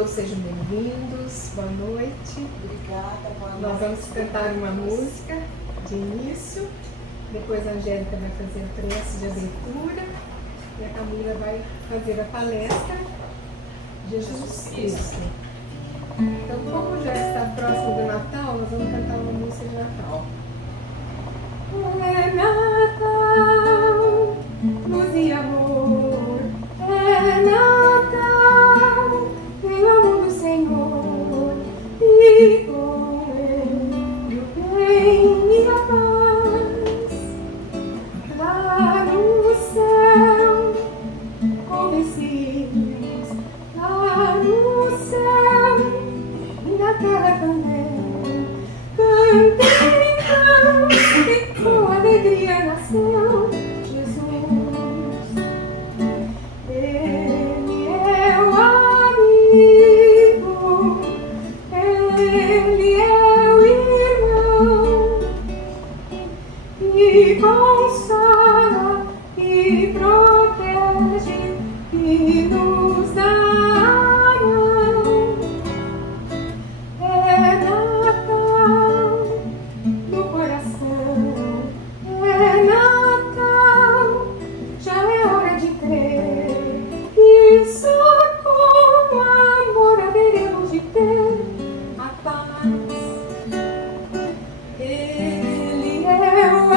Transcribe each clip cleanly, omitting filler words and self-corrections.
todos sejam bem-vindos, boa noite. Obrigada, boa noite. Nós vamos cantar uma música de início, depois a Angélica vai fazer o trecho de abertura e a Camila vai fazer a palestra Jesus Cristo. Então, como já está próximo do Natal, nós vamos cantar uma música de Natal. É Natal, luz e amor, é Natal, vem ao mundo Senhor, e com ele o bem e a paz. Lá no céu, convencidos, lá no céu, e na terra também, cantem e com alegria nasceu Jesus. Ele é o amigo, ele é o irmão, que consola, que protege, que nos dá a mão. É Natal no coração, é Natal, já é hora de crer, que só com amor haveremos de ter a paz. Ele é o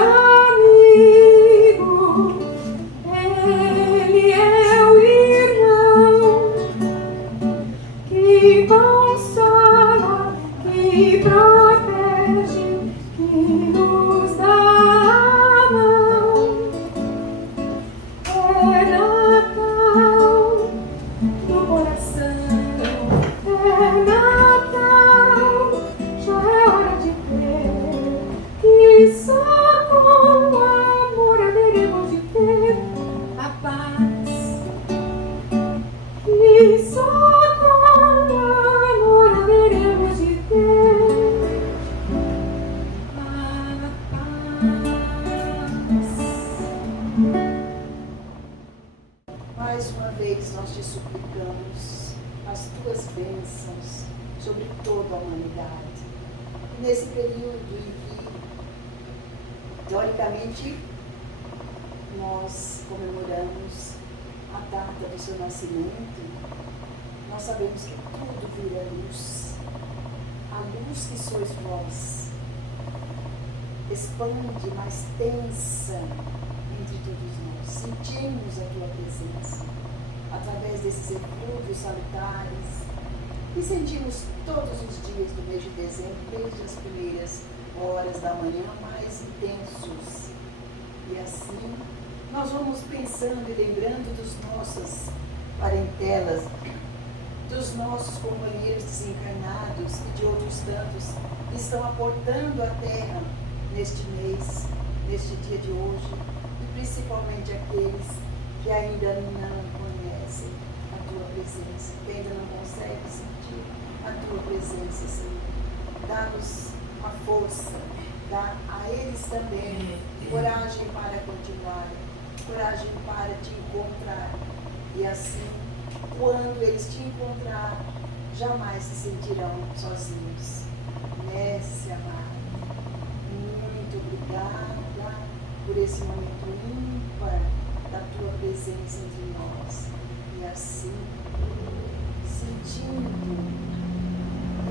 amigo, ele é o irmão, que consola, que protege, que nos dá a mão. É Natal no coração, é Natal, já é hora de crer, que só com amor haveremos de ter a paz. E só com amor haveremos de ter a paz. Mais uma vez nós te suplicamos as tuas bênçãos sobre toda a humanidade. E nesse período em que, teoricamente, nós comemoramos a data do seu nascimento, nós sabemos que tudo vira luz. A luz que sois vós expande, mais tensa entre todos nós. Sentimos a tua presença através desses eflúvios salutares e sentimos todos os dias do mês de dezembro, desde as primeiras horas da manhã, mais intensos. E assim nós vamos pensando e lembrando dos nossas parentelas, dos nossos companheiros desencarnados e de outros tantos que estão aportando a terra neste mês, neste dia de hoje, e principalmente aqueles que ainda não conhecem a tua presença, que ainda não conseguem sentir a tua presença, Senhor. Dá-nos a força, dá a eles também coragem para continuar, coragem para te encontrar, e assim, quando eles te encontrar, jamais se sentirão sozinhos. Mestre amado, muito obrigada por esse momento ímpar da tua presença entre nós, e assim, sentindo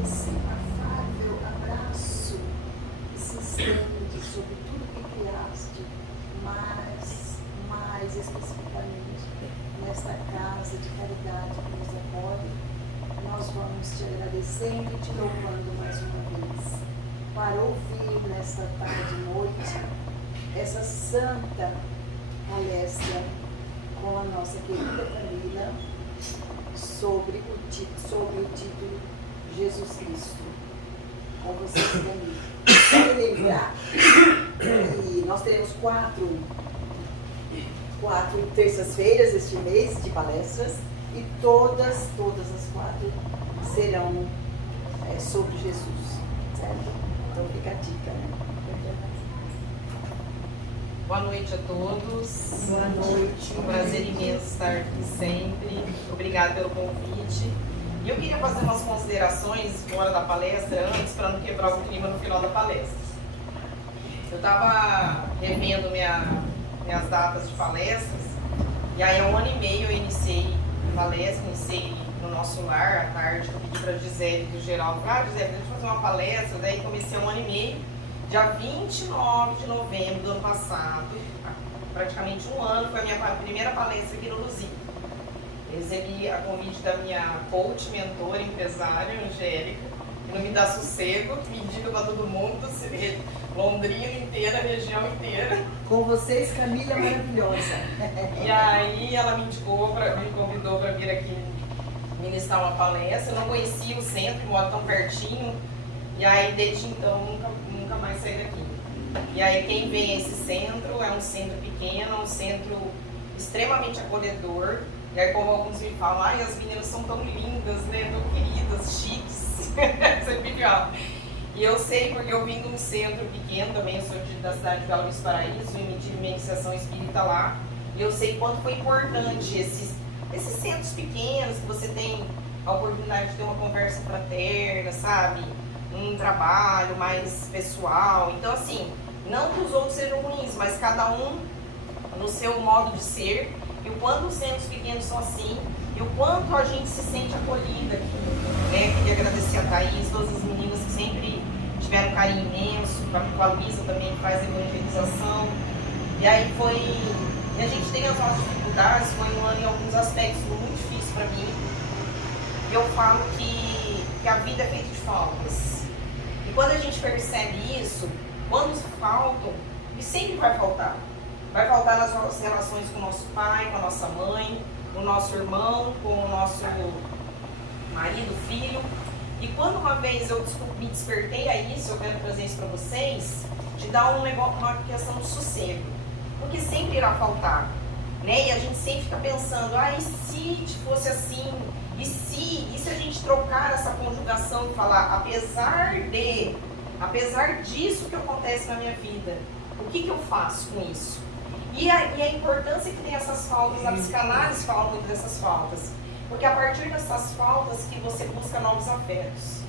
esse afável abraço que se estende sobre tudo que criaste, mais especificamente nesta casa de caridade que nos acolhe, nós vamos te agradecendo e te louvando mais uma vez, para ouvir nesta tarde e noite essa santa palestra com a nossa querida Camila sobre o título Jesus Cristo. Com vocês, Camila. Quero lembrar que nós teremos quatro terças-feiras este mês de palestras, e todas as quatro serão sobre Jesus, certo? Então fica a dica, né? Boa noite a todos. Boa noite. Um prazer imenso estar aqui sempre. Obrigada pelo convite. E eu queria fazer umas considerações fora da palestra antes, para não quebrar o clima no final da palestra. Eu estava revendo minhas datas de palestras, e aí há 1 ano e meio eu iniciei palestra, iniciei no nosso lar à tarde, eu pedi para a Gisele do Geraldo, Gisele, deixa eu fazer uma palestra, daí comecei há 1 ano e meio, dia 29 de novembro do ano passado, praticamente 1 ano, foi a minha primeira palestra aqui no Luzia. Recebi a convite da minha coach, mentora, empresária, Angélica, que não me dá sossego, me indica para todo mundo, Londrina inteira, região inteira. Com vocês, Camila maravilhosa. E aí ela me convidou para vir aqui ministrar uma palestra. Eu não conhecia o centro, moro tão pertinho, e aí desde então nunca mais saí daqui. E aí quem vem a esse centro é um centro pequeno, um centro extremamente acolhedor. E aí, como alguns me falam, ai, as meninas são tão lindas, né, tão queridas, chiques, sempre falo. E eu sei porque eu vim de um centro pequeno também, eu sou da cidade de Belo Horizonte Paraíso, e tive minha iniciação espírita lá. E eu sei quanto foi importante esses centros pequenos, que você tem a oportunidade de ter uma conversa fraterna, sabe? Um trabalho mais pessoal. Então, assim, não que os outros sejam ruins, mas cada um no seu modo de ser. E o quanto os centros pequenos são assim, e o quanto a gente se sente acolhida aqui, né? Queria agradecer a Thaís, todas as meninas que sempre tiveram um carinho imenso, com a Luísa também, que faz evangelização. E aí e a gente tem as nossas dificuldades, foi um ano em alguns aspectos muito difícil para mim. E eu falo que a vida é feita de faltas. E quando a gente percebe isso, quando faltam, e sempre vai faltar. Vai faltar nas nossas relações com o nosso pai, com a nossa mãe, com o nosso irmão, com o nosso marido, filho. E quando uma vez eu me despertei a isso, eu quero trazer isso para vocês, de dar uma questão de sossego. Porque sempre irá faltar, né? E a gente sempre fica pensando, e se fosse assim? E se a gente trocar essa conjugação e falar, apesar disso que acontece na minha vida, o que eu faço com isso? E a importância que tem essas faltas, a psicanálise fala muito dessas faltas, porque a partir dessas faltas que você busca novos afetos.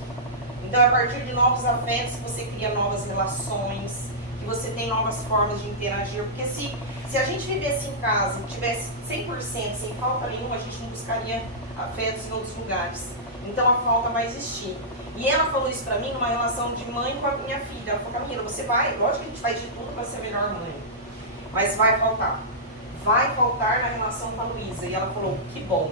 Então é a partir de novos afetos que você cria novas relações, que você tem novas formas de interagir, porque se a gente vivesse em casa e tivesse 100% sem falta nenhuma, a gente não buscaria afetos em outros lugares. Então a falta vai existir. E ela falou isso pra mim numa relação de mãe com a minha filha. Ela falou, Camila, você vai, lógico que a gente faz de tudo para ser a melhor mãe. Mas vai faltar. Vai faltar na relação com a Luísa. E ela falou, que bom.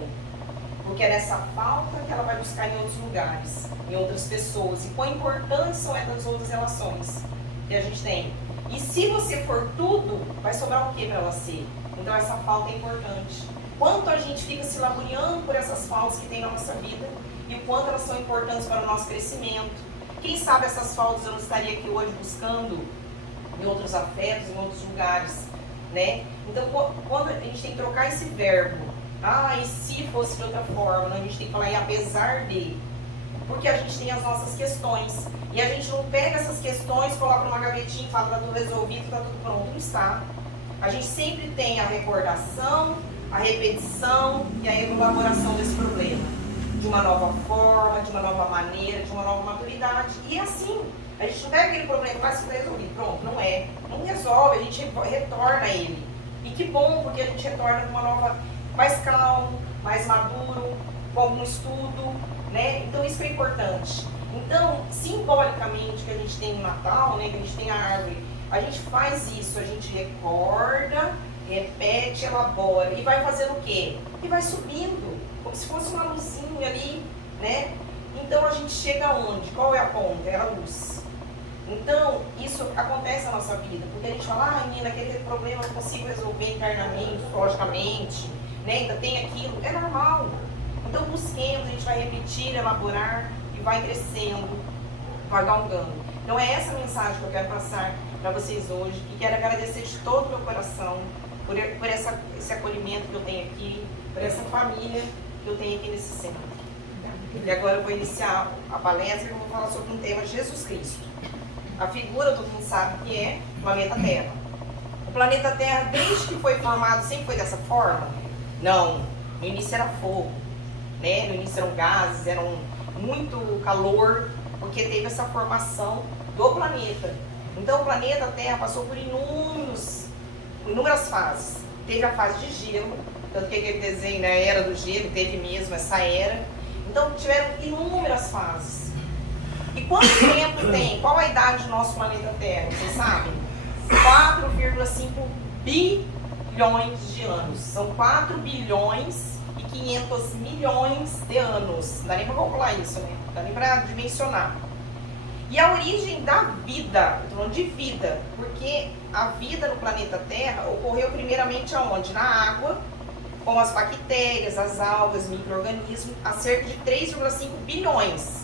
Porque é nessa falta que ela vai buscar em outros lugares, em outras pessoas. E quão importantes são essas outras relações que a gente tem. E se você for tudo, vai sobrar o que para ela ser? Então essa falta é importante. Quanto a gente fica se laboreando por essas faltas que tem na nossa vida e o quanto elas são importantes para o nosso crescimento. Quem sabe essas faltas eu não estaria aqui hoje buscando em outros afetos, em outros lugares, né? Então, quando a gente tem que trocar esse verbo, e se fosse de outra forma, a gente tem que falar apesar de, porque a gente tem as nossas questões, e a gente não pega essas questões, coloca numa gavetinha e fala, tá tudo resolvido, tá tudo pronto, não está. A gente sempre tem a recordação, a repetição e a elaboração desse problema, de uma nova forma, de uma nova maneira, de uma nova maturidade, e assim. A gente não pega aquele problema e faz tudo resolvido. Pronto, não é. Não resolve, a gente retorna ele. E que bom, porque a gente retorna com uma nova, mais calmo, mais maduro, com algum estudo, né? Então isso é importante. Então, simbolicamente, que a gente tem o Natal, né? Que a gente tem a árvore, a gente faz isso, a gente recorda, repete, elabora. E vai fazendo o quê? E vai subindo, como se fosse uma luzinha ali, né? Então a gente chega aonde? Qual é a ponta? É a luz. Então, isso acontece na nossa vida, porque a gente fala, menina, aquele problema eu não consigo resolver internamente, psicologicamente, né? Ainda tem aquilo, é normal. Então, busquemos, a gente vai repetir, elaborar e vai crescendo, vai galgando. Então, é essa mensagem que eu quero passar para vocês hoje e quero agradecer de todo o meu coração por esse acolhimento que eu tenho aqui, por essa família que eu tenho aqui nesse centro. E agora eu vou iniciar a palestra e eu vou falar sobre um tema, Jesus Cristo. A figura, todo mundo sabe que é o planeta Terra. O planeta Terra, desde que foi formado, sempre foi dessa forma? Não. No início era fogo. né? No início eram gases, eram muito calor, porque teve essa formação do planeta. Então o planeta Terra passou por inúmeras fases. Teve a fase de gelo, tanto que aquele desenho, né, a Era do Gelo, teve mesmo essa era. Então tiveram inúmeras fases. E quanto tempo tem? Qual a idade do nosso planeta Terra? Vocês sabem? 4,5 bilhões de anos. São 4 bilhões e 500 milhões de anos. Não dá nem para calcular isso, né? Não dá nem para dimensionar. E a origem da vida, eu tô falando de vida, porque a vida no planeta Terra ocorreu primeiramente aonde? Na água, com as bactérias, as algas, micro-organismos, há cerca de 3,5 bilhões.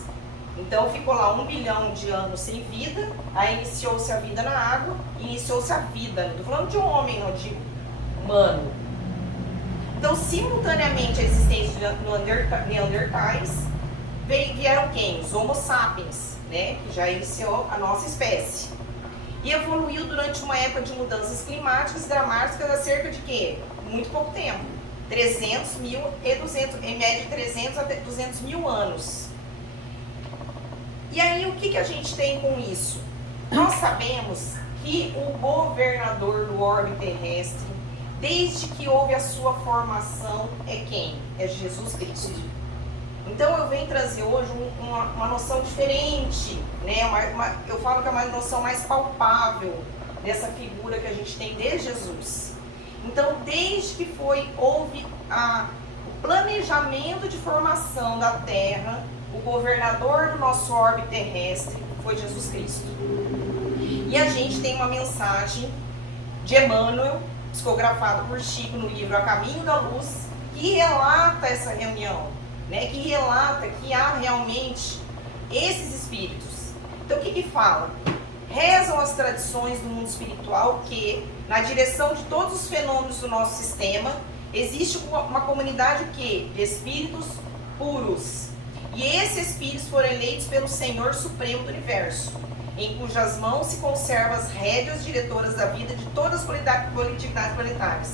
Então ficou lá 1 bilhão de anos sem vida, aí iniciou-se a vida na água, iniciou-se a vida, não estou falando de um homem, não, de humano. Então, simultaneamente a existência de neandertais, vieram quem? Os Homo sapiens, né? Que já iniciou a nossa espécie. E evoluiu durante uma época de mudanças climáticas dramáticas há cerca de quê? Muito pouco tempo. 300 mil e 200, em média 300 a 200 mil anos. E aí, o que a gente tem com isso? Nós sabemos que o governador do orbe terrestre, desde que houve a sua formação, é quem? É Jesus Cristo. Então, eu venho trazer hoje uma noção diferente, né? Eu falo que é uma noção mais palpável dessa figura que a gente tem de Jesus. Então, desde que houve o planejamento de formação da Terra, o governador do nosso orbe terrestre foi Jesus Cristo. E a gente tem uma mensagem de Emmanuel, psicografado por Chico no livro A Caminho da Luz, que relata essa reunião, né? Que relata que há realmente esses espíritos. Então o que fala? Rezam as tradições do mundo espiritual que, na direção de todos os fenômenos do nosso sistema, existe uma comunidade de espíritos puros. E esses espíritos foram eleitos pelo Senhor Supremo do Universo, em cujas mãos se conservam as rédeas diretoras da vida de todas as coletividades planetárias.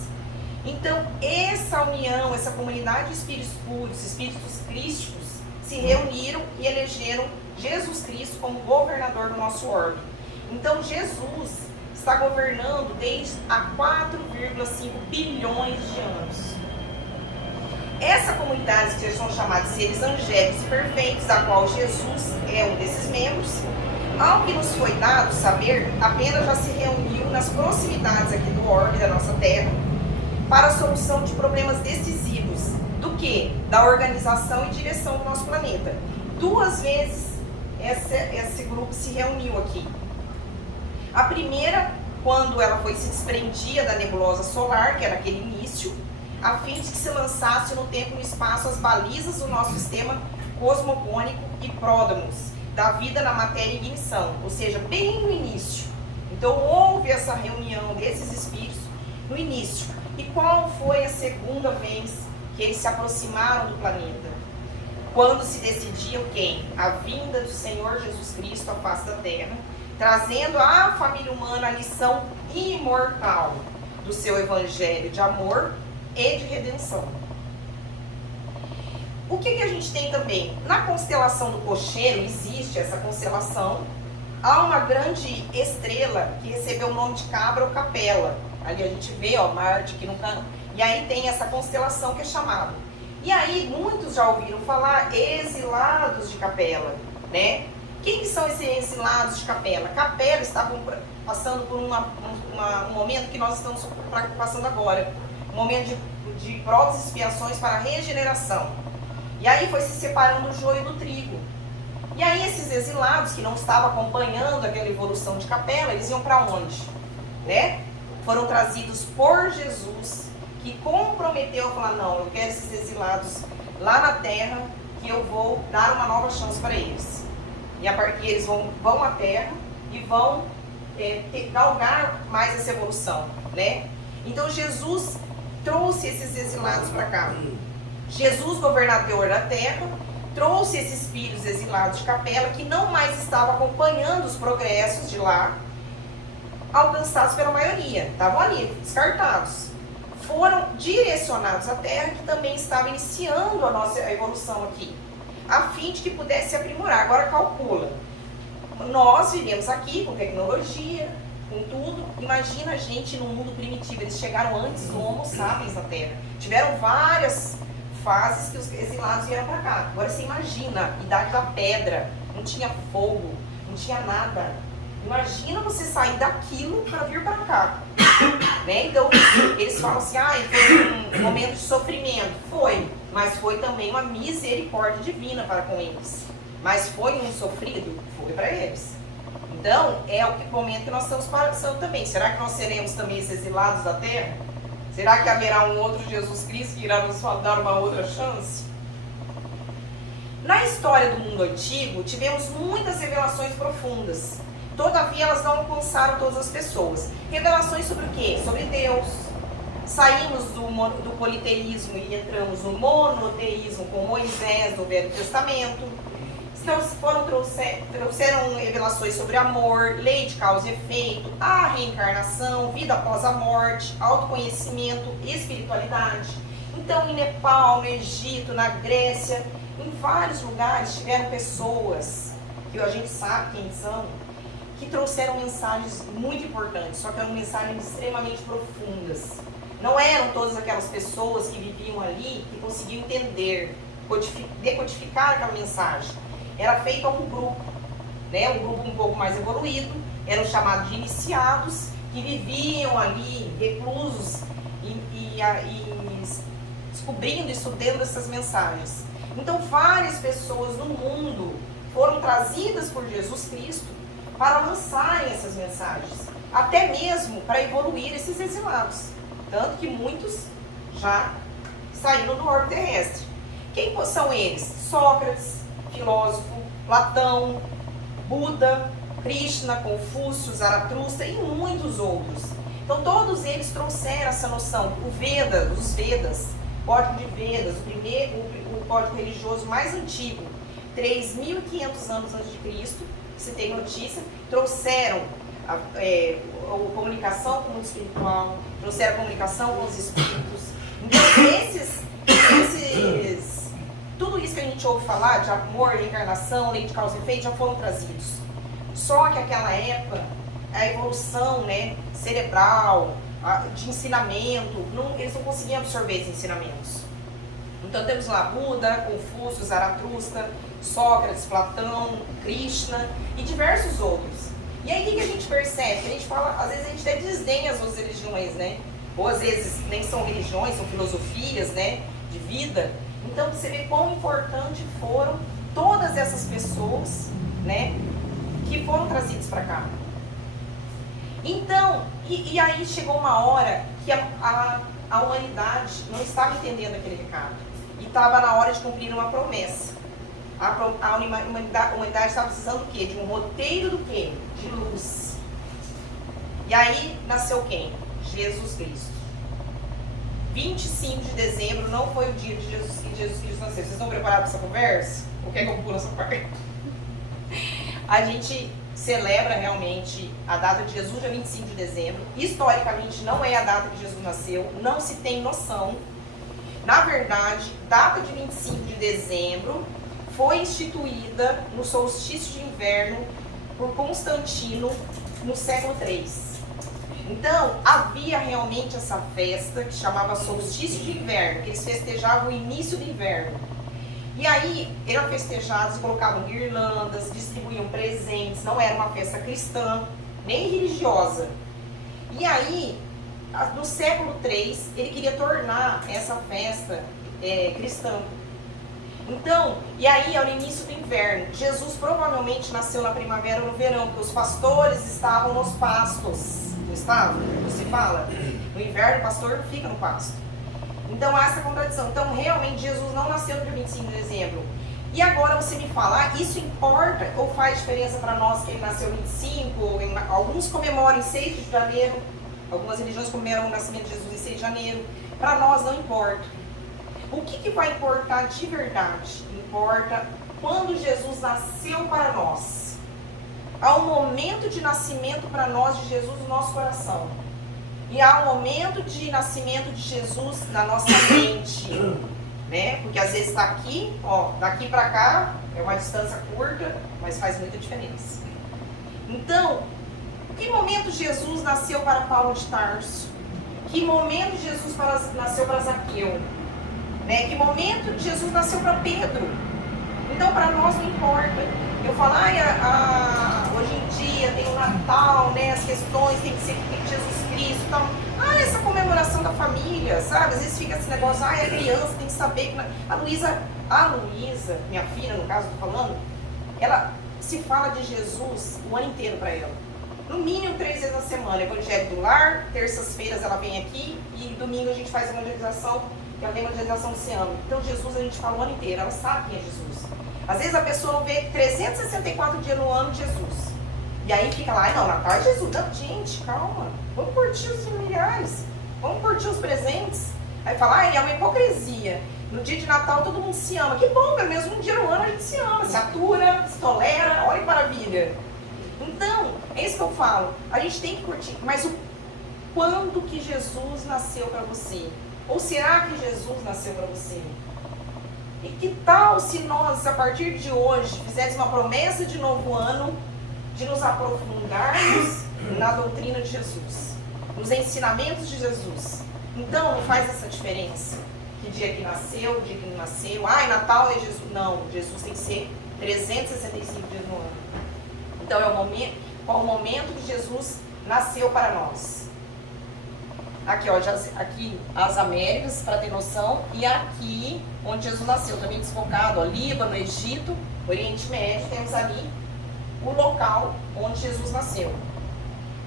Então, essa união, essa comunidade de espíritos puros, espíritos crísticos, se reuniram e elegeram Jesus Cristo como governador do nosso orbe. Então, Jesus está governando desde há 4,5 bilhões de anos. Essa comunidade, que são chamados seres angélicos e perfeitos, da qual Jesus é um desses membros, ao que nos foi dado saber, apenas já se reuniu nas proximidades aqui do orbe da nossa Terra para a solução de problemas decisivos. Do que? Da organização e direção do nosso planeta. 2 vezes esse grupo se reuniu aqui. A primeira, quando ela se desprendia da nebulosa solar, que era aquele início, a fim de que se lançasse no tempo e no espaço as balizas do nosso sistema cosmogônico e pródromos, da vida na matéria e ignição, ou seja, bem no início. Então houve essa reunião desses espíritos no início. E qual foi a segunda vez que eles se aproximaram do planeta? Quando se decidia quem? A vinda do Senhor Jesus Cristo à face da Terra, trazendo à família humana a lição imortal do seu evangelho de amor e de redenção. O que a gente tem também? Na constelação do Cocheiro, existe essa constelação, há uma grande estrela que recebeu o nome de Cabra ou Capela. Ali a gente vê, Marte aqui no canto, e aí tem essa constelação que é chamada. E aí muitos já ouviram falar exilados de Capela, né? Quem que são esses exilados de Capela? Capela estavam passando por um momento que nós estamos passando agora. Um momento de provas e expiações para a regeneração. E aí foi se separando o joio do trigo. E aí esses exilados que não estavam acompanhando aquela evolução de Capela, eles iam para onde? Né? Foram trazidos por Jesus, que comprometeu a falar, não, eu quero esses exilados lá na terra, que eu vou dar uma nova chance para eles. E a partir que eles vão à terra e vão galgar mais essa evolução, né? Então Jesus trouxe esses exilados para cá. Jesus, governador da terra, trouxe esses espíritos exilados de Capela, que não mais estavam acompanhando os progressos de lá, alcançados pela maioria, estavam ali, descartados. foram direcionados à Terra, que também estava iniciando a nossa evolução aqui, a fim de que pudesse se aprimorar. Agora calcula, nós vivemos aqui com tecnologia, com tudo. Imagina a gente no mundo primitivo, eles chegaram antes do Homo sapiens na Terra. Tiveram várias fases que os exilados vieram para cá. Agora você imagina, idade da pedra, não tinha fogo, não tinha nada. Imagina você sair daquilo para vir para cá. Né? Então, eles falam assim, foi um momento de sofrimento. Foi, mas foi também uma misericórdia divina para com eles. Mas foi um sofrido? Foi para eles. Então, é o momento que nós estamos passando também. Será que nós seremos também esses exilados da terra? Será que haverá um outro Jesus Cristo que irá nos dar uma outra chance? Na história do mundo antigo, tivemos muitas revelações profundas. Todavia, elas não alcançaram todas as pessoas. Revelações sobre o quê? Sobre Deus. Saímos do politeísmo e entramos no monoteísmo com Moisés, no Velho Testamento. Então, trouxeram revelações sobre amor, lei de causa e efeito, a reencarnação, vida após a morte, autoconhecimento e espiritualidade. Então, em Nepal, no Egito, na Grécia, em vários lugares tiveram pessoas, que a gente sabe quem são, que trouxeram mensagens muito importantes, só que eram mensagens extremamente profundas. Não eram todas aquelas pessoas que viviam ali que conseguiam entender, decodificar aquela mensagem. Era feito a um grupo, né? Um grupo um pouco mais evoluído, eram chamados de iniciados, que viviam ali, reclusos, e descobrindo e estudando essas mensagens. Então, várias pessoas no mundo foram trazidas por Jesus Cristo para lançarem essas mensagens, até mesmo para evoluir esses exilados. Tanto que muitos já saíram do orbe terrestre. Quem são eles? Sócrates, filósofo, Platão, Buda, Krishna, Confúcio, Zaratustra e muitos outros. Então todos eles trouxeram essa noção. Os Vedas, Código de Vedas, o código religioso mais antigo, 3.500 anos antes de Cristo, se tem notícia, trouxeram a comunicação com o mundo espiritual, trouxeram a comunicação com os espíritos. Então tudo isso que a gente ouve falar de amor, reencarnação, lei de causa e efeito já foram trazidos. Só que naquela época, a evolução, né, cerebral, de ensinamento, eles não conseguiam absorver esses ensinamentos. Então temos lá Buda, Confúcio, Zaratustra, Sócrates, Platão, Krishna e diversos outros. E aí o que a gente percebe? Que a gente fala, às vezes a gente até desdenha as outras religiões, né? Ou às vezes nem são religiões, são filosofias, né, de vida. Então você vê quão importante foram todas essas pessoas, né, que foram trazidas para cá. Então, e aí chegou uma hora que a humanidade não estava entendendo aquele recado. E estava na hora de cumprir uma promessa. A humanidade estava precisando do quê? De um roteiro do quê? De luz. E aí nasceu quem? Jesus Cristo. 25 de dezembro não foi o dia de Jesus Cristo nasceu. Vocês estão preparados para essa conversa? Ou quer que eu pulo essa parte? A gente celebra realmente a data de Jesus, dia 25 de dezembro. Historicamente não é a data que Jesus nasceu, não se tem noção. Na verdade, data de 25 de dezembro foi instituída no solstício de inverno por Constantino no século III. Então, havia realmente essa festa que chamava solstício de inverno, que eles festejavam o início do inverno. E aí, eram festejados, colocavam guirlandas, distribuíam presentes, não era uma festa cristã, nem religiosa. E aí, no século III, ele queria tornar essa festa cristã. Então, e aí, ao início do inverno, Jesus provavelmente nasceu na primavera ou no verão, porque os pastores estavam nos pastos. Não estava? Você fala? No inverno, o pastor fica no pasto. Então, há essa contradição. Então, realmente, Jesus não nasceu no dia 25 de dezembro. E agora você me fala, isso importa ou faz diferença para nós que ele nasceu em 25? Alguns comemoram em 6 de janeiro, algumas religiões comemoram o nascimento de Jesus em 6 de janeiro. Para nós não importa. O que vai importar de verdade? Importa quando Jesus nasceu para nós. Há um momento de nascimento para nós de Jesus no nosso coração. e há um momento de nascimento de Jesus na nossa mente, né? Porque às vezes está aqui, ó, daqui para cá é uma distância curta, mas faz muita diferença. Então, que momento Jesus nasceu para Paulo de Tarso? Que momento Jesus nasceu para Zaqueu? Né? Que momento Jesus nasceu para Pedro? Então, para nós não importa. Eu falo, hoje em dia tem o Natal, né? As questões tem que ser Jesus Cristo e tal. Essa comemoração da família, sabe? Às vezes fica esse negócio, a criança tem que saber que... A Luísa, minha filha, no caso, estou falando, ela se fala de Jesus o ano inteiro para ela. No mínimo 3 vezes na semana. Evangelho do Lar, terças-feiras ela vem aqui e domingo a gente faz evangelização, que ela tem evangelização desse ano. Então Jesus a gente fala o ano inteiro, ela sabe quem é Jesus. Às vezes a pessoa não vê 364 dias no ano Jesus. E aí fica lá, não, Natal é Jesus. Não, gente, calma. Vamos curtir os familiares. Vamos curtir os presentes. Aí fala, é uma hipocrisia. No dia de Natal todo mundo se ama. Que bom, pelo menos um dia no ano a gente se ama. Se atura, se tolera, olha que maravilha. Então, é isso que eu falo. A gente tem que curtir. Mas quando que Jesus nasceu para você? Ou será que Jesus nasceu para você? E que tal se nós, a partir de hoje, fizéssemos uma promessa de novo ano, de nos aprofundarmos na doutrina de Jesus, nos ensinamentos de Jesus? Então, não faz essa diferença. Que dia que nasceu, dia que não nasceu. Natal é Jesus. Não, Jesus tem que ser 365 dias no ano. Então, qual o momento que Jesus nasceu para nós? Aqui, ó, aqui as Américas, para ter noção, e aqui onde Jesus nasceu, também desfocado, ó, Líbano, Egito, Oriente Médio, temos ali o local onde Jesus nasceu.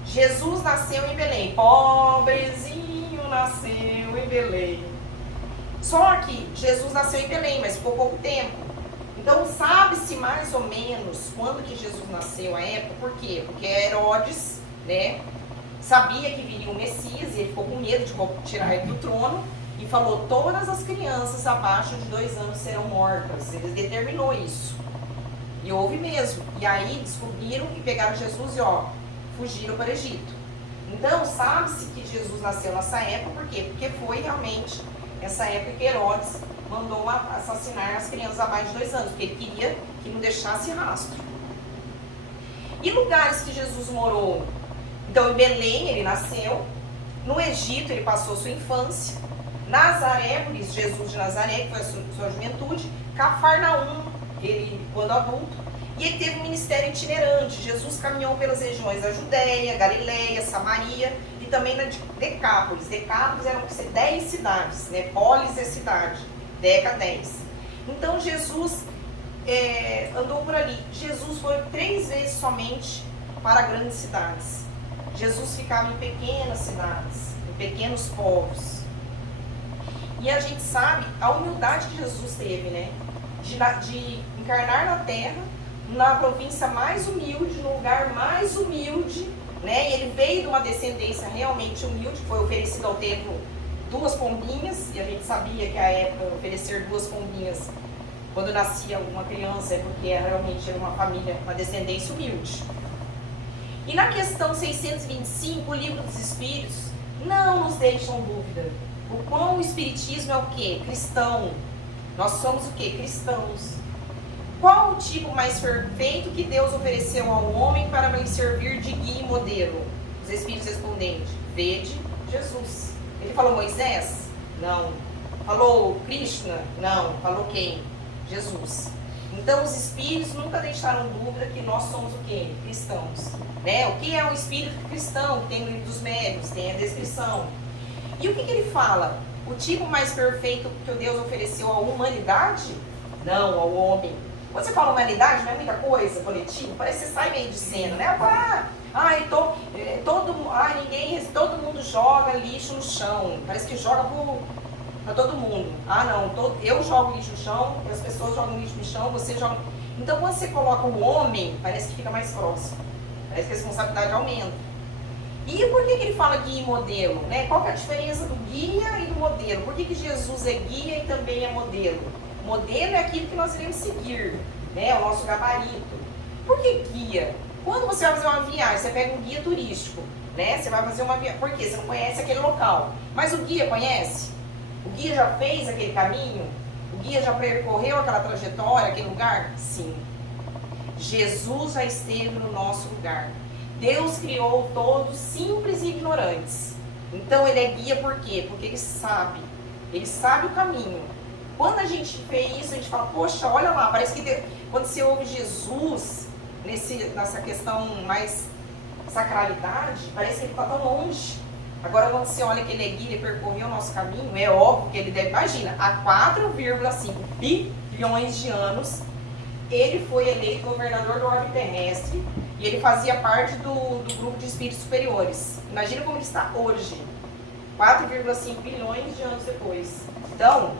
Jesus nasceu em Belém, pobrezinho nasceu em Belém. Só que Jesus nasceu em Belém, mas ficou pouco tempo. Então sabe-se mais ou menos quando que Jesus nasceu, a época. Por quê? Porque Herodes, né, sabia que viria o Messias e ele ficou com medo de tirar ele do trono e falou, todas as crianças abaixo de 2 anos serão mortas. Ele determinou isso. E houve mesmo. E aí descobriram e pegaram Jesus e fugiram para o Egito. Então sabe-se que Jesus nasceu nessa época, por quê? Porque foi realmente essa época que Herodes mandou assassinar as crianças abaixo de 2 anos, porque ele queria que não deixasse rastro. E lugares que Jesus morou? Então, em Belém ele nasceu, no Egito ele passou sua infância, Nazaré, por isso Jesus de Nazaré, que foi a sua juventude, Cafarnaum, ele quando adulto, e ele teve um ministério itinerante. Jesus caminhou pelas regiões da Judéia, Galileia, Samaria e também na Decápolis. Decápolis eram 10 cidades, né? Polis é cidade, Deca 10. Então Jesus andou por ali. Jesus foi 3 vezes somente para grandes cidades. Jesus ficava em pequenas cidades, em pequenos povos. E a gente sabe a humildade que Jesus teve, né? De encarnar na terra, na província mais humilde, no lugar mais humilde, né? E ele veio de uma descendência realmente humilde, que foi oferecido ao templo 2 pombinhas, e a gente sabia que a época oferecer 2 pombinhas quando nascia uma criança é porque realmente era uma família, uma descendência humilde. E na questão 625, o livro dos Espíritos não nos deixam dúvida. O quão o Espiritismo é o quê? Cristão. Nós somos o quê? Cristãos. Qual o tipo mais perfeito que Deus ofereceu ao homem para lhe servir de guia e modelo? Os Espíritos respondendo, vede Jesus. Ele falou Moisés? Não. Falou Krishna? Não. Falou quem? Jesus. Então os Espíritos nunca deixaram dúvida que nós somos o quê? Cristãos. Né? O que é um espírito cristão? Tem o livro dos médiuns, tem a descrição. E o que ele fala? O tipo mais perfeito que Deus ofereceu à humanidade? Não, ao homem. Quando você fala humanidade, não é muita coisa, coletivo, parece que você sai meio de cena, né? Todo mundo joga lixo no chão, parece que joga para todo mundo. Eu jogo lixo no chão, as pessoas jogam lixo no chão, você joga... Então, quando você coloca o homem, parece que fica mais próximo, parece que a responsabilidade aumenta. E por que ele fala guia e modelo? Né? Qual que é a diferença do guia e do modelo? Por que Jesus é guia e também é modelo? Modelo é aquilo que nós iremos seguir, né? O nosso gabarito. Por que guia? Quando você vai fazer uma viagem, você pega um guia turístico. né? Você vai fazer uma viagem, por quê? Você não conhece aquele local. Mas o guia conhece? O guia já fez aquele caminho? O guia já percorreu aquela trajetória, aquele lugar? Sim. Jesus já esteve no nosso lugar. Deus criou todos simples e ignorantes. Então ele é guia por quê? Porque ele sabe o caminho. Quando a gente vê isso, a gente fala, poxa, olha lá, parece que Deus, quando você ouve Jesus nessa questão mais sacralidade, parece que ele está tão longe. Agora quando você olha que ele é guia, ele percorreu o nosso caminho, é óbvio que ele deve, imagina, há 4,5 bilhões de anos, ele foi eleito governador do orbe terrestre e ele fazia parte do grupo de espíritos superiores. Imagina como ele está hoje, 4,5 bilhões de anos depois. Então,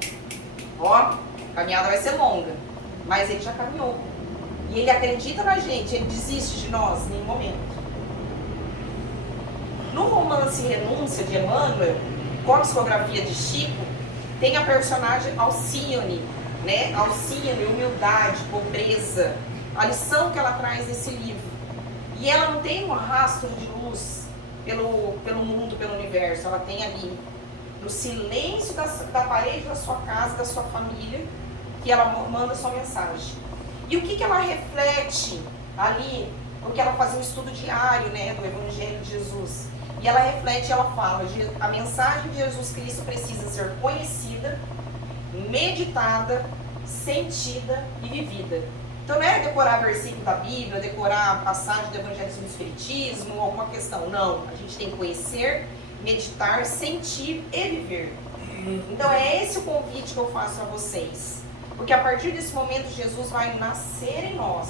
ó, a caminhada vai ser longa, mas ele já caminhou. E ele acredita na gente, ele desiste de nós em nenhum momento. No romance Renúncia, de Emmanuel, com a psicografia de Chico, tem a personagem Alcione, né? Alcione, humildade, pobreza, a lição que ela traz nesse livro. E ela não tem um rastro de luz pelo mundo, pelo universo, ela tem ali, no silêncio da parede da sua casa, da sua família, que ela manda sua mensagem. E o que ela reflete ali, porque ela fazia um estudo diário, né, do Evangelho de Jesus. E ela reflete, ela fala, a mensagem de Jesus Cristo precisa ser conhecida, meditada, sentida e vivida. Então não é decorar versículo da Bíblia, decorar a passagem do Evangelho do Espiritismo ou alguma questão. Não, a gente tem que conhecer, meditar, sentir e viver. Então é esse o convite que eu faço a vocês. Porque a partir desse momento Jesus vai nascer em nós,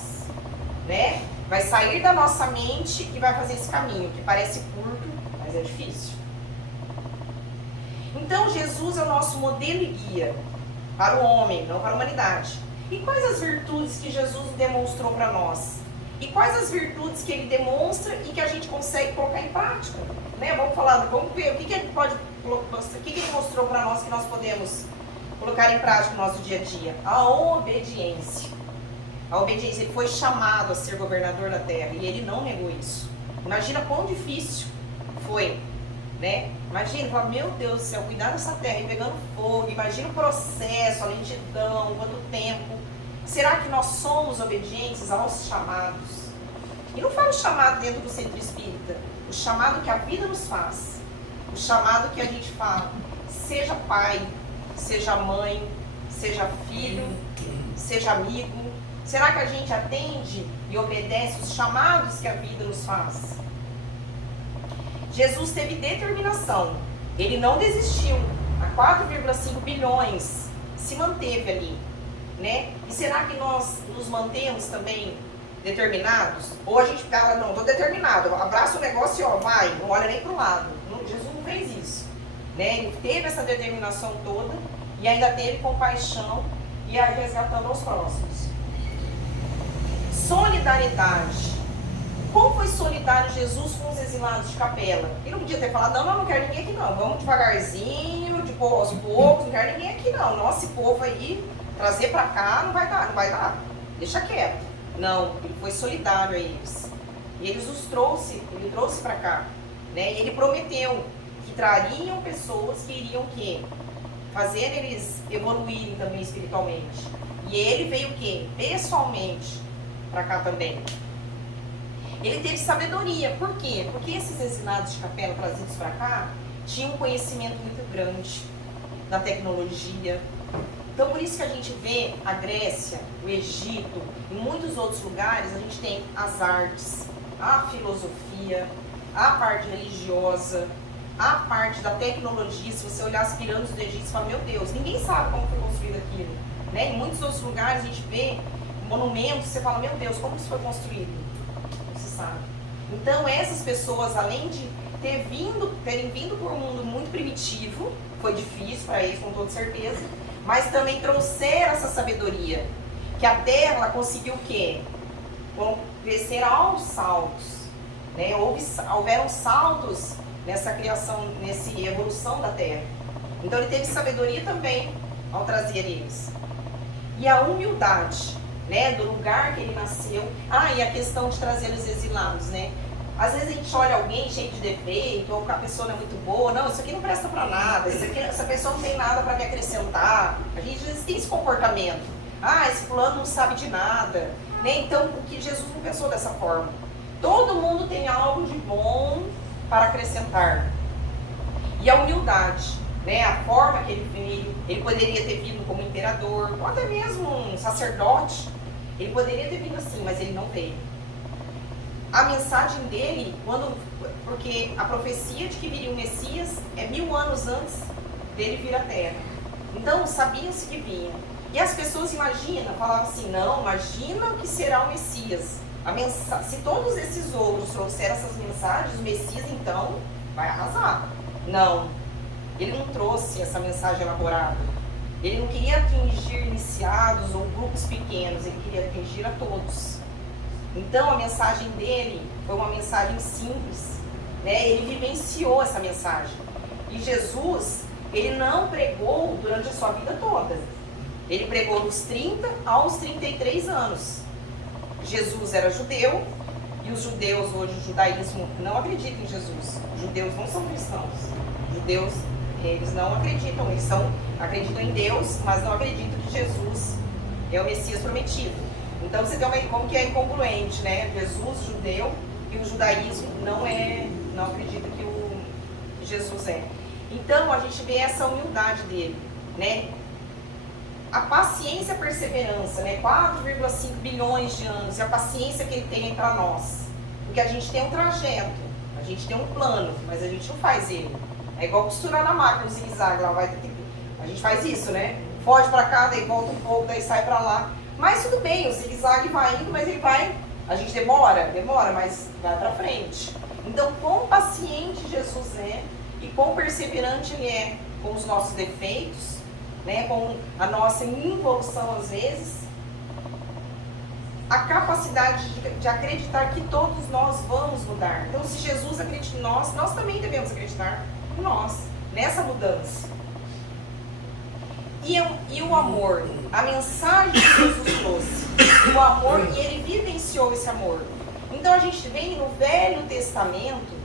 né? Vai sair da nossa mente e vai fazer esse caminho, que parece curto, mas é difícil. Então Jesus é o nosso modelo e guia para o homem, não para a humanidade. E quais as virtudes que Jesus demonstrou para nós? E quais as virtudes que ele demonstra e que a gente consegue colocar em prática? Né? Vamos ver o que ele mostrou para nós que nós podemos colocar em prática no nosso dia a dia. A obediência. A obediência, ele foi chamado a ser governador da terra e ele não negou isso. Imagina quão difícil foi, né? Imagina, fala, meu Deus do céu, cuidar dessa terra e pegando fogo, imagina o processo, a lentidão, quanto tempo. Será que nós somos obedientes aos chamados? E não falo chamado dentro do centro espírita, o chamado que a vida nos faz, o chamado que a gente fala, seja pai, seja mãe, seja filho, seja amigo. Será que a gente atende e obedece os chamados que a vida nos faz? Jesus teve determinação. Ele não desistiu. A 4,5 bilhões se manteve ali, né? E será que nós nos mantemos também determinados? Ou a gente fala, não, estou determinado, abraça o negócio e ó, vai, não olha nem para o lado. Não, Jesus não fez isso, né? Ele teve essa determinação toda e ainda teve compaixão e a resgatando aos próximos. Solidariedade. Como foi solidário Jesus com os exilados de Capela? Ele não podia ter falado, não quero ninguém aqui não, vamos devagarzinho, de aos poucos, não quero ninguém aqui não. Nossa, esse povo aí, trazer pra cá não vai dar, deixa quieto. Não, ele foi solidário a eles. E ele trouxe pra cá, né? E ele prometeu que trariam pessoas que iriam o quê? Fazer eles evoluírem também espiritualmente. E ele veio o quê? Pessoalmente para cá também. Ele teve sabedoria. Por quê? Porque esses exilados de Capela trazidos para cá tinham um conhecimento muito grande da tecnologia. Então, por isso que a gente vê a Grécia, o Egito, em muitos outros lugares, a gente tem as artes, a filosofia, a parte religiosa, a parte da tecnologia. Se você olhar as pirâmides do Egito, você fala, meu Deus, ninguém sabe como foi construído aquilo, né? Em muitos outros lugares a gente vê monumentos, você fala, meu Deus, como isso foi construído? Não se sabe. Então essas pessoas, além de terem vindo por um mundo muito primitivo, foi difícil para eles, com toda certeza, mas também trouxeram essa sabedoria, que a Terra ela conseguiu o quê? Crescer aos saltos, né? Houveram saltos nessa criação, nessa evolução da Terra. Então ele teve sabedoria também ao trazer eles. E a humildade, né, do lugar que ele nasceu. E a questão de trazer os exilados, né? Às vezes a gente olha alguém cheio de defeito, ou que a pessoa não é muito boa, não, isso aqui não presta pra nada, essa pessoa não tem nada pra me acrescentar. A gente às vezes tem esse comportamento. Ah, esse fulano não sabe de nada. Né? Então, o que Jesus não pensou dessa forma. Todo mundo tem algo de bom para acrescentar. E a humildade, né? A forma que ele veio, ele poderia ter vindo como imperador, ou até mesmo um sacerdote. Ele poderia ter vindo assim, mas ele não veio. A mensagem dele, porque a profecia de que viria o Messias é 1000 anos antes dele vir à Terra. Então, sabiam-se que vinha. E as pessoas falavam assim, não, imagina o que será o Messias. Se todos esses outros trouxeram essas mensagens, o Messias então vai arrasar. Não, ele não trouxe essa mensagem elaborada. Ele não queria atingir iniciados ou grupos pequenos, ele queria atingir a todos. Então a mensagem dele foi uma mensagem simples, né? Ele vivenciou essa mensagem. E Jesus, ele não pregou durante a sua vida toda. Ele pregou dos 30 aos 33 anos. Jesus era judeu, e os judeus hoje, o judaísmo, não acreditam em Jesus. Os judeus não são cristãos. Os judeus, eles não acreditam, acreditam em Deus, mas não acreditam que Jesus é o Messias prometido. Então você tem como que é incongruente, né? Jesus, judeu, e o judaísmo não acredita que Jesus é. Então a gente vê essa humildade dele, né? A paciência e a perseverança, né? 4,5 bilhões de anos, e a paciência que ele tem para nós. Porque a gente tem um trajeto, a gente tem um plano, mas a gente não faz ele. É igual costurar na máquina, no zigue-zague, a gente faz isso, né? Foge para cá, daí volta um pouco, daí sai para lá. Mas tudo bem, o zigue-zague vai indo, mas ele vai. A gente demora, mas vai para frente. Então, quão paciente Jesus é e quão perseverante ele é com os nossos defeitos, né, com a nossa involução às vezes, a capacidade de acreditar que todos nós vamos mudar. Então, se Jesus acredita em nós, nós também devemos acreditar em nós, nessa mudança. E o amor, a mensagem que Jesus trouxe, o amor, e ele vivenciou esse amor. Então a gente vem no Velho Testamento,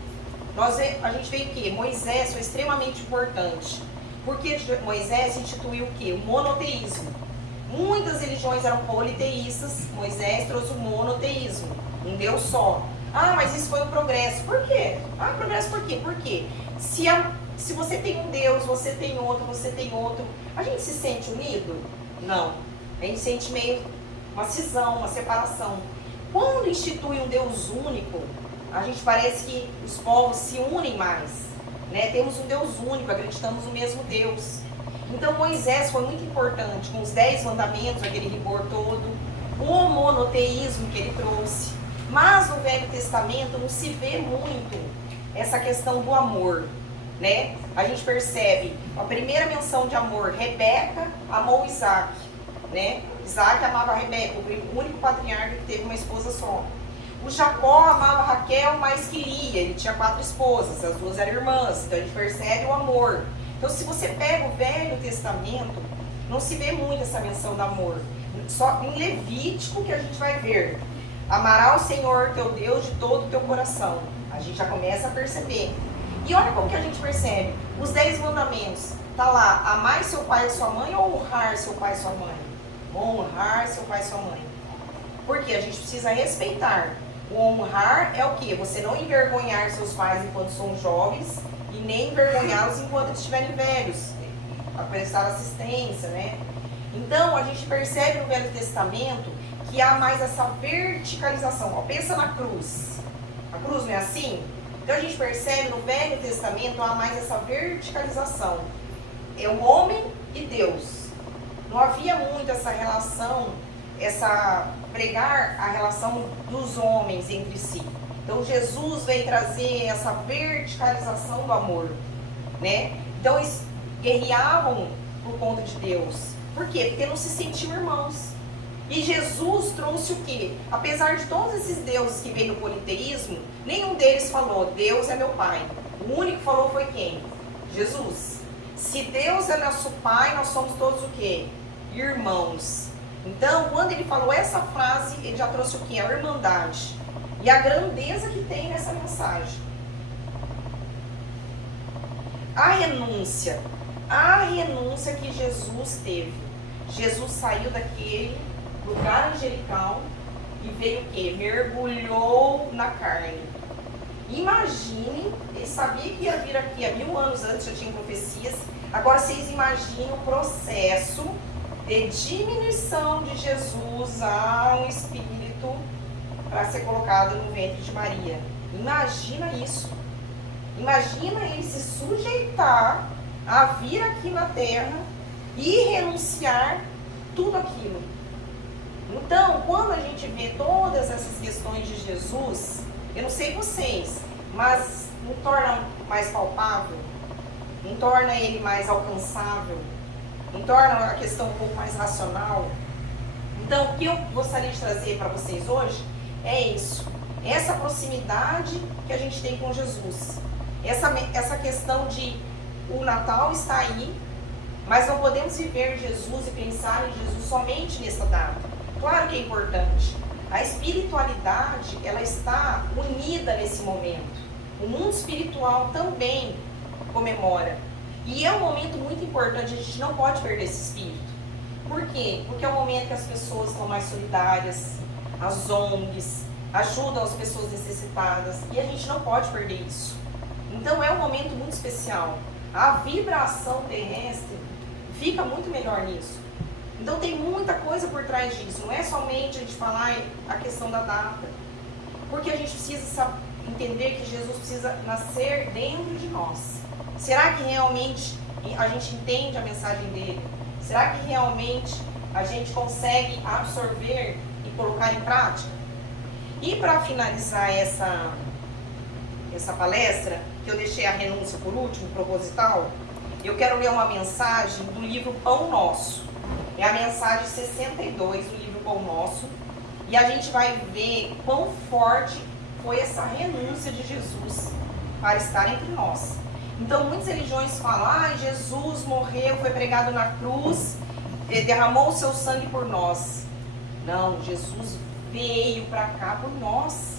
a gente vê que Moisés foi extremamente importante, porque Moisés instituiu o quê? O monoteísmo. Muitas religiões eram politeístas, Moisés trouxe o monoteísmo, um Deus só. Ah, mas isso foi um progresso. Por quê? Ah, progresso por quê? Porque se você tem um Deus, você tem outro, a gente se sente unido? Não. A gente sente meio uma cisão, uma separação. Quando institui um Deus único, a gente parece que os povos se unem mais, né? Temos um Deus único, acreditamos no mesmo Deus. Então Moisés foi muito importante, com os 10 mandamentos, aquele rigor todo, o monoteísmo que ele trouxe. Mas no Velho Testamento não se vê muito essa questão do amor, né? A gente percebe a primeira menção de amor, Rebeca amou Isaac, né? Isaac amava Rebeca, o único patriarca que teve uma esposa só. O Jacó amava Raquel mais que Lia, ele tinha 4 esposas, as 2 eram irmãs, então a gente percebe o amor. Então se você pega o Velho Testamento, não se vê muito essa menção do amor. Só em Levítico que a gente vai ver. Amará o Senhor teu Deus de todo o teu coração. A gente já começa a perceber. E olha como que a gente percebe. Os 10 mandamentos. Tá lá, amar seu pai e sua mãe ou honrar seu pai e sua mãe? Honrar seu pai e sua mãe. Porque a gente precisa respeitar. O honrar é o quê? Você não envergonhar seus pais enquanto são jovens e nem envergonhá-los enquanto eles estiverem velhos. A prestar assistência, né? Então, a gente percebe no Velho Testamento que há mais essa verticalização. Ó, pensa na cruz. A cruz não é assim? Então, a gente percebe no Velho Testamento há mais essa verticalização. É o homem e Deus. Não havia muito essa relação, pregar a relação dos homens entre si. Então, Jesus veio trazer essa verticalização do amor, né? Então, eles guerreavam por conta de Deus. Por quê? Porque não se sentiam irmãos. E Jesus trouxe o quê? Apesar de todos esses deuses que veio no politeísmo, nenhum deles falou, Deus é meu pai. O único que falou foi quem? Jesus. Se Deus é nosso pai, nós somos todos o quê? Irmãos. Então, quando ele falou essa frase, ele já trouxe o quê? A irmandade. e a grandeza que tem nessa mensagem. A renúncia que Jesus teve. Jesus saiu daquele lugar angelical e veio o quê? Mergulhou na carne. Imagine, ele sabia que ia vir aqui há 1000 anos antes, já tinha profecias. Agora vocês imaginem o processo de diminuição de Jesus a um espírito para ser colocado no ventre de Maria. Imagina isso. Imagina ele se sujeitar a vir aqui na terra e renunciar tudo aquilo. Então, quando a gente vê todas essas questões de Jesus, eu não sei vocês, mas não torna mais palpável, não torna ele mais alcançável, não torna a questão um pouco mais racional. Então, o que eu gostaria de trazer para vocês hoje é isso, essa proximidade que a gente tem com Jesus, essa questão de o Natal está aí, mas não podemos viver Jesus e pensar em Jesus somente nessa data. Claro que é importante. A espiritualidade, ela está unida nesse momento. O mundo espiritual também comemora. E é um momento muito importante, a gente não pode perder esse espírito. Por quê? Porque é um momento que as pessoas estão mais solidárias, as ONGs ajudam as pessoas necessitadas, e a gente não pode perder isso. Então é um momento muito especial. A vibração terrestre fica muito melhor nisso. Então tem muita coisa por trás disso. Não é somente a gente falar a questão da data. Porque a gente precisa entender que Jesus precisa nascer dentro de nós. Será que realmente a gente entende a mensagem dele? Será que realmente a gente consegue absorver e colocar em prática? E para finalizar essa palestra, que eu deixei a renúncia por último, proposital, eu quero ler uma mensagem do livro Pão Nosso. É a mensagem 62 do livro Pão Nosso. E a gente vai ver quão forte foi essa renúncia de Jesus para estar entre nós. Então, muitas religiões falam, Jesus morreu, foi pregado na cruz, derramou o seu sangue por nós. Não, Jesus veio para cá por nós.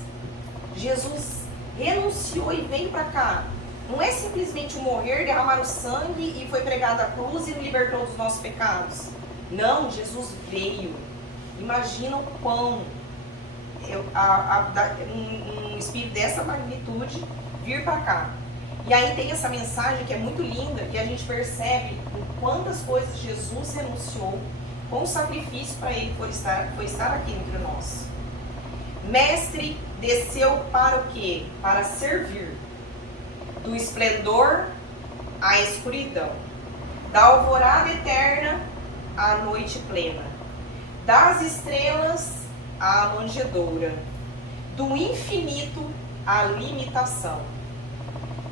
Jesus renunciou e veio para cá. Não é simplesmente o morrer, derramar o sangue e foi pregado à cruz e nos libertou dos nossos pecados. Não, Jesus veio. Imagina o quão um espírito dessa magnitude vir para cá. E aí tem essa mensagem que é muito linda, que a gente percebe em quantas coisas Jesus renunciou, quão sacrifício para ele foi estar aqui entre nós. Mestre desceu para o quê? Para servir. Do esplendor à escuridão, da alvorada eterna à noite plena, das estrelas à manjedoura, do infinito à limitação,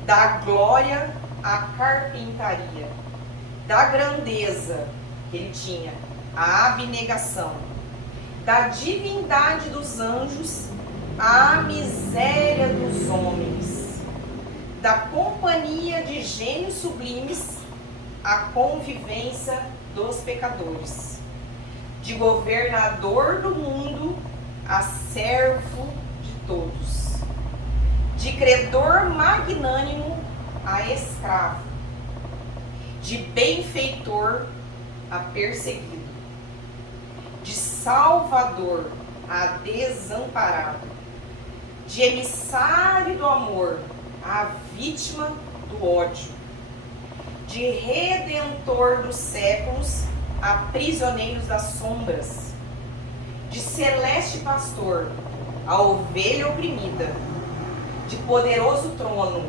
da glória à carpintaria, da grandeza que ele tinha à abnegação, da divindade dos anjos à miséria dos homens, da companhia de gênios sublimes à convivência dos pecadores, de governador do mundo a servo de todos, de credor magnânimo a escravo, de benfeitor a perseguido, de salvador a desamparado, de emissário do amor a vítima do ódio, de redentor dos séculos a prisioneiros das sombras, de celeste pastor a ovelha oprimida, de poderoso trono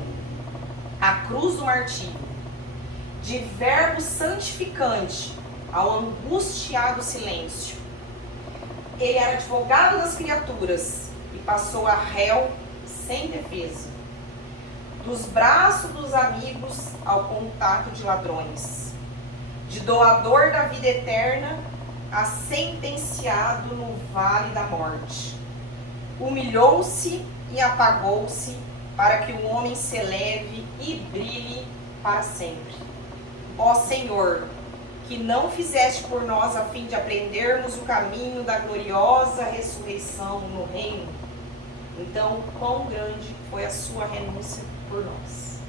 a cruz do martírio, de verbo santificante ao angustiado silêncio. Ele era advogado das criaturas e passou a réu sem defesa. Dos braços dos amigos ao contato de ladrões, de doador da vida eterna a sentenciado no vale da morte. Humilhou-se e apagou-se para que o homem se eleve e brilhe para sempre. Ó Senhor, que não fizeste por nós a fim de aprendermos o caminho da gloriosa ressurreição no reino, Então, quão grande foi a sua renúncia por nós.